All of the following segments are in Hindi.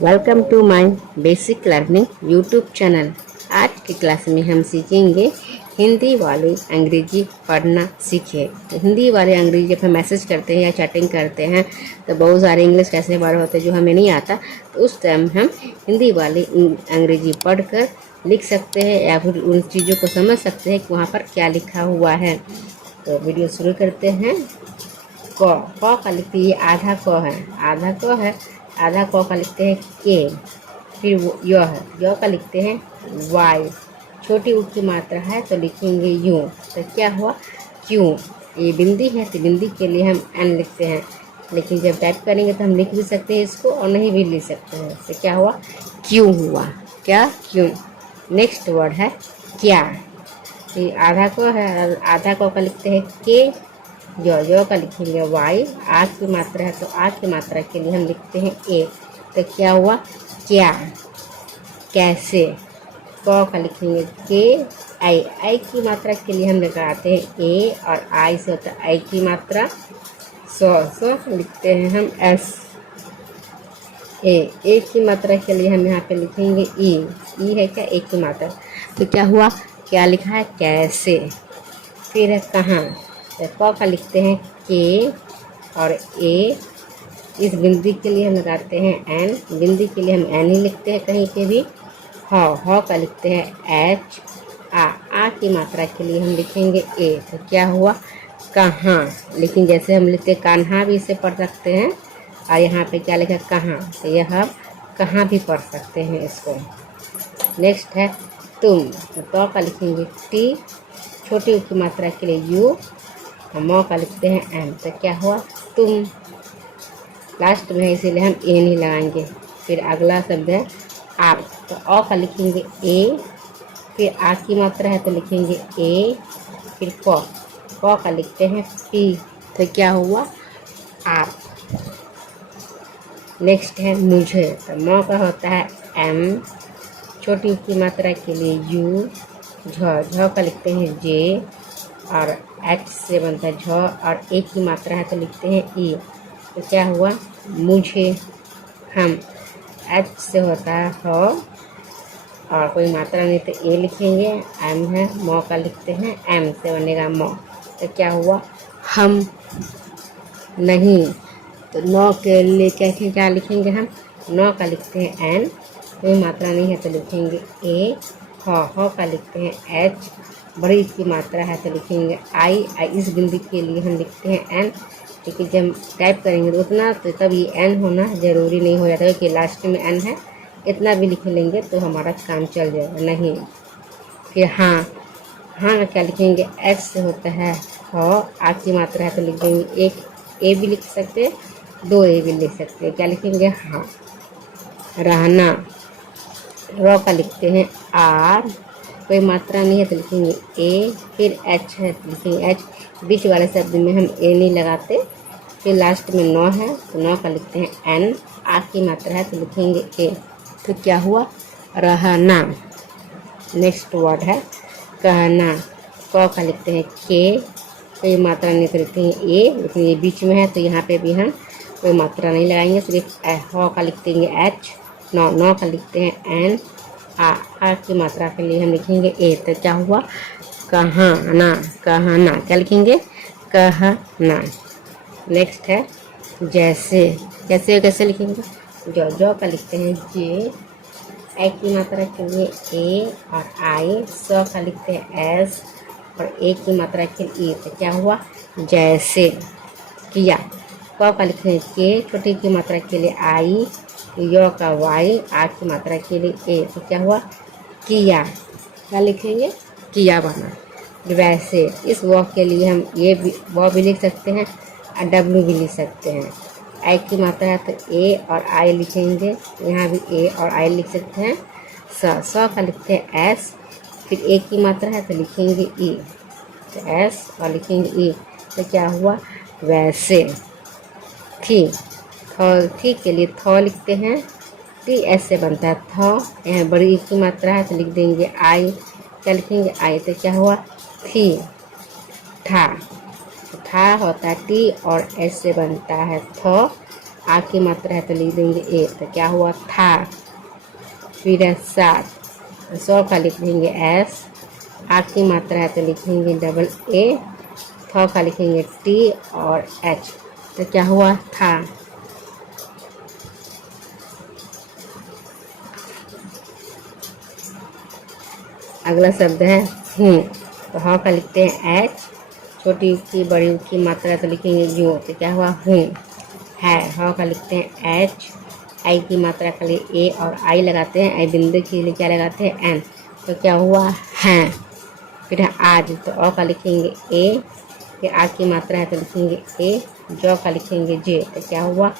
Welcome to my basic learning YouTube channel. आज की क्लास में हम सीखेंगे हिंदी वाले अंग्रेजी पढ़ना सीखे। तो हिंदी वाले अंग्रेजी जब हम मैसेज करते हैं या चैटिंग करते हैं तो बहुत सारे इंग्लिश कैसे वर्ड होते हैं जो हमें नहीं आता, तो उस टाइम हम हिंदी वाले अंग्रेजी पढ़कर लिख सकते हैं या फिर उन चीज़ों को समझ सकते हैं कि वहाँ पर क्या लिखा हुआ है। तो वीडियो शुरू करते हैं। क का लिखते हैं, ये आधा क है, आधा क है, आधा क का लिखते हैं के। फिर य है, य का लिखते हैं वाई। छोटी ऊ की मात्रा है तो लिखेंगे यूं। तो क्या हुआ क्यों। ये बिंदी है तो बिंदी के लिए हम एन लिखते हैं, लेकिन जब टाइप करेंगे तो हम लिख भी सकते हैं इसको और नहीं भी लिख सकते हैं। तो क्या हुआ क्यों हुआ, क्या क्यों। नेक्स्ट वर्ड है क्या। ये आधा क है, आधा क का लिखते हैं के। जो का लिखेंगे वाई। आग की मात्रा है तो आग की मात्रा के लिए हम लिखते हैं ए। तो क्या हुआ क्या। कैसे। क का लिखेंगे के। आई, आई की मात्रा के लिए हम लगाते हैं ए और आई से होता है आई की मात्रा। सो लिखते हैं हम एस। ए की मात्रा के लिए हम यहाँ पे लिखेंगे ई है क्या, ए की मात्रा। तो क्या हुआ क्या लिखा है कैसे। फिर है कहाँ। तो क का लिखते हैं के और ए। इस बिंदी के लिए हम लगाते हैं एन, बिंदी के लिए हम एन ही लिखते हैं कहीं पे भी। ह का लिखते हैं एच। आ की मात्रा के लिए हम लिखेंगे ए। तो क्या हुआ कहाँ। लेकिन जैसे हम लिखते कान्हा भी इसे पढ़ सकते हैं, और यहाँ पे क्या लिखा कहाँ, तो यह हम कहाँ भी पढ़ सकते हैं इसको। नेक्स्ट है तुम। तो का लिखेंगे टी, छोटी की मात्रा के लिए यू, और म का लिखते हैं एम। तो क्या हुआ तुम। लास्ट में है इसीलिए हम ए नहीं लगाएंगे। फिर अगला शब्द है आप। तो अ का लिखेंगे ए, फिर आ की मात्रा है तो लिखेंगे ए, फिर क का लिखते हैं पी। तो क्या हुआ आप। नेक्स्ट है मुझे। तो म का होता है एम, छोटी की मात्रा के लिए यू, झ का लिखते हैं जे, और एच से बनता है झ, और ए की मात्रा है तो लिखते हैं ई। तो क्या हुआ मुझे हम। एच से होता है ह, और कोई मात्रा नहीं तो ए लिखेंगे। एम है, म का लिखते हैं एम से बनेगा म। तो क्या हुआ हम नहीं। तो नौ के लिए क्या लिखेंगे हम, नौ का लिखते हैं एन, कोई मात्रा नहीं है तो लिखेंगे ए। ह का लिखते हैं एच, बड़ी की मात्रा है तो लिखेंगे आई। इस बिंदी के लिए हम लिखते हैं एन, लेकिन जब टाइप करेंगे तो उतना तो तब ये एन होना ज़रूरी नहीं हो जाता, क्योंकि लास्ट में एन है। इतना भी लिख लेंगे तो हमारा काम चल जाएगा नहीं। फिर हाँ, हाँ का क्या लिखेंगे एच से होता है ह, आ की मात्रा है तो लिख देंगे एक ए भी लिख सकते हैं, दो ए भी लिख सकते हैं। क्या लिखेंगे हाँ। रहना। र का लिखते हैं आर, कोई मात्रा नहीं है तो लिखेंगे ए, फिर एच है तो लिखेंगे एच। बीच वाले शब्द में हम ए नहीं लगाते। फिर लास्ट में नौ है तो नौ का लिखते हैं एन, आ की मात्रा है तो लिखेंगे ए। तो क्या हुआ रहना। नेक्स्ट वर्ड है कहना। क का लिखते हैं के, कोई मात्रा नहीं तो लिखते हैं ए, लेकिन ये बीच में है तो यहाँ पे भी हम कोई मात्रा नहीं लगाएंगे, सिर्फ ह का लिखते हैं एच, नौ का लिखते हैं एन, आ की मात्रा के लिए हम लिखेंगे ए। तो क्या हुआ कहना। कहना क्या लिखेंगे कहना। नेक्स्ट है जैसे। कैसे लिखेंगे, जो का लिखते हैं जे, ए की मात्रा के लिए ए और आई, स का लिखते हैं एस, और ए की मात्रा के लिए ई। तो क्या हुआ जैसे किया। क का लिखते हैं के, छोटी की मात्रा के लिए आई, य का वाई, आ की मात्रा के लिए ए। तो क्या हुआ किया। क्या लिखेंगे किया बना। वैसे इस व के लिए हम ये भी व भी लिख सकते हैं और डब्ल्यू भी लिख सकते हैं। आई की मात्रा है तो ए और आई लिखेंगे, यहाँ भी ए और आई लिख सकते हैं। स का लिखते हैं एस, फिर ए की मात्रा है तो लिखेंगे ई, तो एस और लिखेंगे ई। तो क्या हुआ वैसे। थी के लिए थ लिखते हैं, टी एस से बनता है थ, यहाँ बड़ी ई की मात्रा है तो लिख देंगे आई। क्या लिखेंगे आई। तो क्या हुआ थी। था, था होता है टी और एस से बनता है थ, आ की मात्रा है तो लिख देंगे ए, तो क्या हुआ था। फिर है सात, तो 100 का लिख देंगे एस, आ की मात्रा है तो लिखेंगे डबल ए, थ का लिखेंगे टी और एच, तो क्या हुआ था। अगला शब्द है हूँ, तो ह का लिखते हैं एच, छोटी की बड़ी की मात्रा तो लिखेंगे यू, तो क्या हुआ हूँ है। ह का लिखते हैं एच, आई की मात्रा के लिए ए और आई लगाते हैं, आई बिंदु के लिए क्या लगाते हैं एन, तो क्या हुआ हैं। फिर है आज, तो अ का लिखेंगे ए, फिर आ की मात्रा है तो लिखेंगे ए, ज का लिखेंगे जे, तो क्या हुआ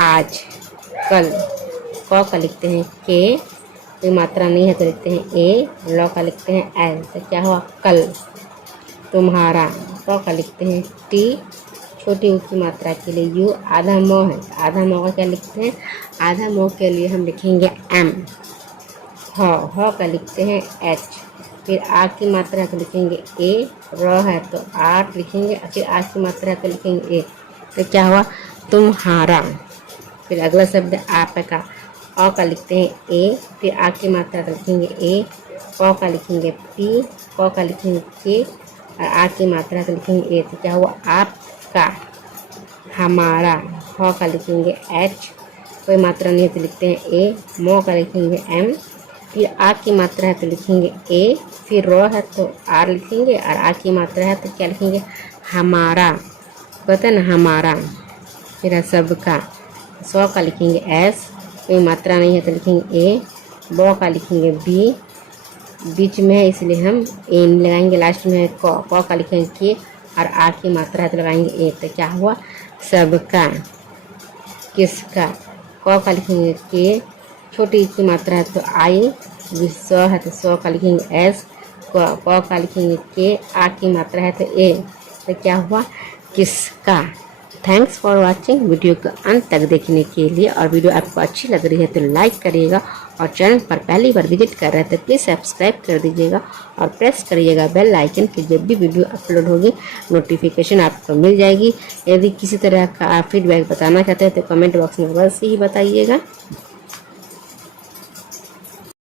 आज। कल, क का लिखते हैं के, कोई मात्रा नहीं है तो लिखते हैं ए, ल का लिखते हैं एल, तो क्या हुआ कल। तुम्हारा, ट का लिखते हैं टी, छोटी ऊ की मात्रा के लिए यू, आधा म है, आधा म का क्या लिखते हैं, आधा म के लिए हम लिखेंगे एम। ह का लिखते हैं एच, फिर आ की मात्रा तो लिखेंगे ए, र है तो आर लिखेंगे, फिर आ की मात्रा है तो लिखेंगे ए, तो क्या हुआ तुम्हारा। फिर अगला शब्द आपका, अ का लिखते हैं ए, फिर आ की मात्रा तो लिखेंगे ए, क का लिखेंगे पी, क का लिखेंगे के और आ की मात्रा तो लिखेंगे ए, तो क्या हुआ आपका। हमारा, ह का लिखेंगे एच, कोई मात्रा नहीं है तो लिखते हैं ए, म का लिखेंगे एम, फिर आ की मात्रा है तो लिखेंगे ए, फिर र है तो आर लिखेंगे और आ की मात्रा है तो क्या लिखेंगे हमारा, कहते हैं ना हमारा। फिर है सबका, 100 का लिखेंगे एस, कोई मात्रा नहीं है तो लिखेंगे ए, ब का लिखेंगे बी, बीच में है इसलिए हम ए लगाएंगे, लास्ट में है क का लिखेंगे के और आ की मात्रा है तो लगाएंगे ए, तो क्या हुआ सबका। किसका, क का लिखेंगे के, छोटी की मात्रा है तो आई, 100 है तो 100 का लिखेंगे एस, क का लिखेंगे के, आ की मात्रा है तो ए, तो क्या हुआ किसका। थैंक्स फॉर वाचिंग, वीडियो को अंत तक देखने के लिए। और वीडियो आपको अच्छी लग रही है तो लाइक करिएगा, और चैनल पर पहली बार विजिट कर रहे हैं तो प्लीज़ सब्सक्राइब कर दीजिएगा और प्रेस करिएगा बेल आइकन की, जब भी वीडियो अपलोड होगी नोटिफिकेशन आपको मिल जाएगी। यदि किसी तरह का आप फीडबैक बताना चाहते हैं तो कमेंट बॉक्स में बस ही बताइएगा।